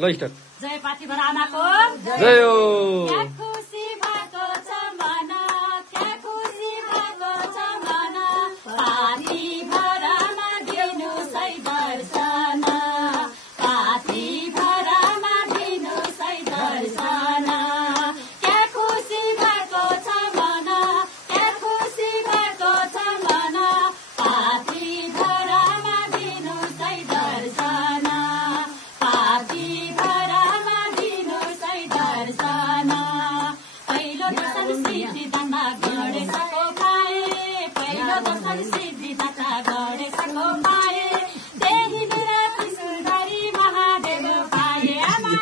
ल स्टार्ट। जय पार्थिभर आमाको जय हो। क्या खुसी भएको छ मन, क्या खुसी भएको छ मन, पार्थिभरमा दिनुहोस् है दर्शन, पार्थिभरमा दिनुहोस् है दर्शन। क्या खुसी भएको छ मन, क्या खुसी भएको छ मन, पार्थिभरमा दिनुहोस् है दर्शन, पार्थिभरमा दिनुहोस् है दर्शन। पहिलो दर्शन सिद्धिदाता गणेशको पाए, पहिलो दर्शन सिद्धिदाता गणेशको पाए, त्यही बेला त्रिशूलधारी महादेव पाए आमा।